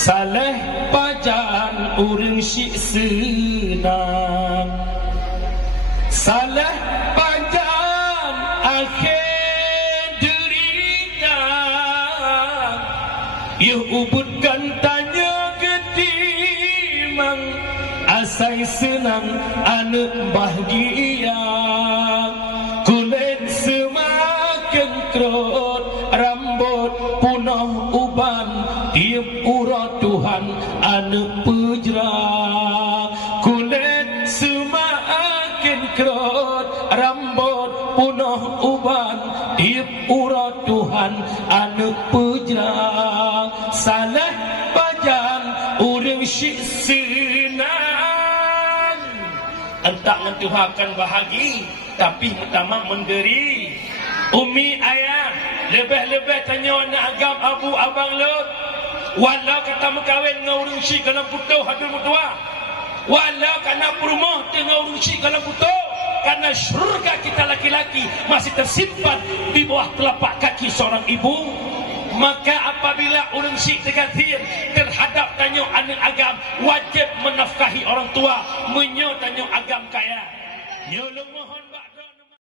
saleh pajan urang syik senang, saleh pajan akhir derita. Ya ubutkan tanya ketimang asai senang anak bahagia. Kulit semakin kerut, rambut punah uban, tiap urat Tuhan anak pejra. Kulit semakin kerut, rambut punah uban, tiap urat Tuhan anak pejra. Salah pajan urang syik senang, entah mentuhakan bahagi tapi pertama menderi. Umi ayah lebih-lebih tanya anak agam abu abang lo, walau kata mengkawin dengan urang syik kalau putuh habis mutua, walau kena perumah dengan urang syik kalau putuh, karena syurga kita laki-laki masih tersimpan di bawah telapak kaki seorang ibu. Maka apabila urang syik terhadap tanya anak agam, wajib menafkahi orang tua,